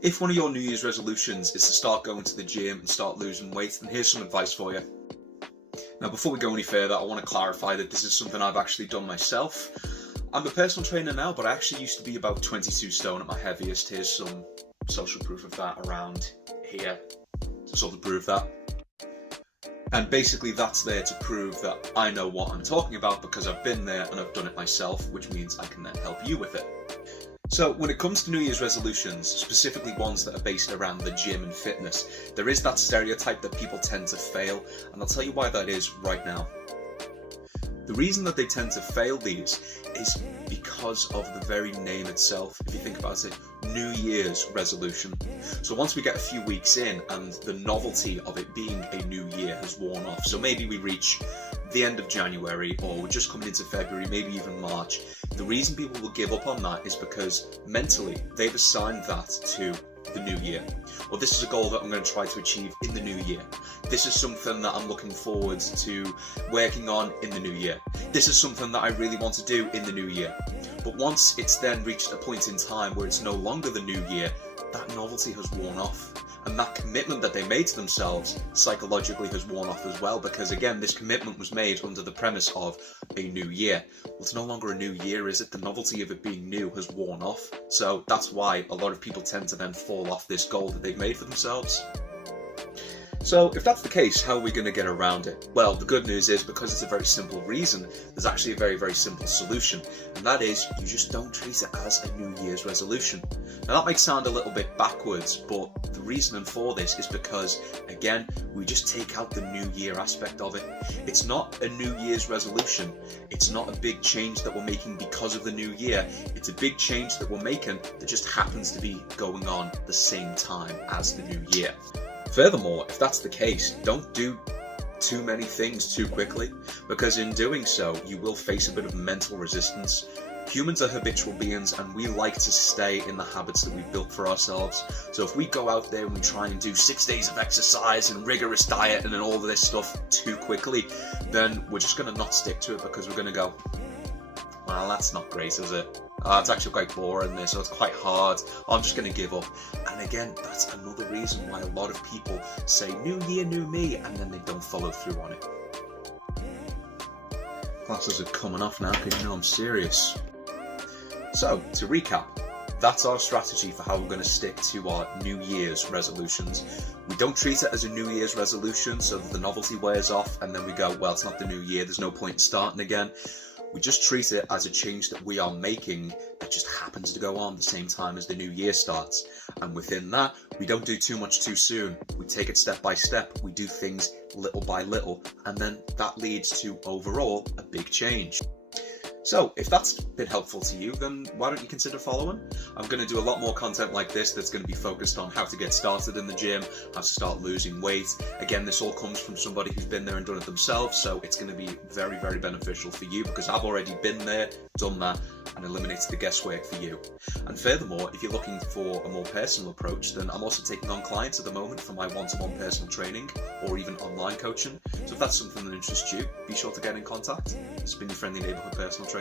If one of your New Year's resolutions is to start going to the gym and start losing weight, then here's some advice for you. Now, before we go any further, I want to clarify that this is something I've actually done myself. I'm a personal trainer now, but I actually used to be about 22 stone at my heaviest. Here's some social proof of that around here to sort of prove that. And basically that's there to prove that I know what I'm talking about because I've been there and I've done it myself, which means I can then help you with it. So when it comes to New Year's resolutions, specifically ones that are based around the gym and fitness, there is that stereotype that people tend to fail, and I'll tell you why that is right now. The reason that they tend to fail these is because of the very name itself. If you think about it, New Year's resolution. So once we get a few weeks in and the novelty of it being a new year has worn off, so maybe we reach the end of January or we're just coming into February, maybe even March, the reason people will give up on that is because mentally they've assigned that to the new year. Or this is a goal that I'm going to try to achieve in the new year. This is something that I'm looking forward to working on in the new year. This is something that I really want to do in the new year. But once it's then reached a point in time where it's no longer the new year, that novelty has worn off. And that commitment that they made to themselves psychologically has worn off as well, because again, this commitment was made under the premise of a new year. Well, it's no longer a new year, is it? The novelty of it being new has worn off. So that's why a lot of people tend to then fall off this goal that they've made for themselves. So if that's the case, how are we going to get around it? Well, the good news is, because it's a very simple reason, there's actually a very, very simple solution. And that is, you just don't treat it as a New Year's resolution. Now that might sound a little bit backwards, but the reasoning for this is because, again, we just take out the New Year aspect of it. It's not a New Year's resolution. It's not a big change that we're making because of the new year. It's a big change that we're making that just happens to be going on the same time as the new year. Furthermore, if that's the case, don't do too many things too quickly, because in doing so, you will face a bit of mental resistance. Humans are habitual beings and we like to stay in the habits that we've built for ourselves. So if we go out there and we try and do 6 days of exercise and rigorous diet and all of this stuff too quickly, then we're just going to not stick to it because we're going to go, well, that's not great, is it? It's actually quite boring this, so it's quite hard. I'm just going to give up. And again, that's another reason why a lot of people say, new year, new me, and then they don't follow through on it. Glasses are coming off now because you know I'm serious. So, to recap, that's our strategy for how we're going to stick to our New Year's resolutions. We don't treat it as a New Year's resolution so that the novelty wears off and then we go, well, it's not the new year, there's no point in starting again. We just treat it as a change that we are making that just happens to go on the same time as the new year starts. And within that, we don't do too much too soon. We take it step by step. We do things little by little. And then that leads to overall a big change. So if that's been helpful to you, then why don't you consider following? I'm going to do a lot more content like this that's going to be focused on how to get started in the gym, how to start losing weight. Again, this all comes from somebody who's been there and done it themselves, so it's going to be very, very beneficial for you because I've already been there, done that, and eliminated the guesswork for you. And furthermore, if you're looking for a more personal approach, then I'm also taking on clients at the moment for my one-to-one personal training or even online coaching. So if that's something that interests you, be sure to get in contact. It's been your friendly neighbourhood personal trainer.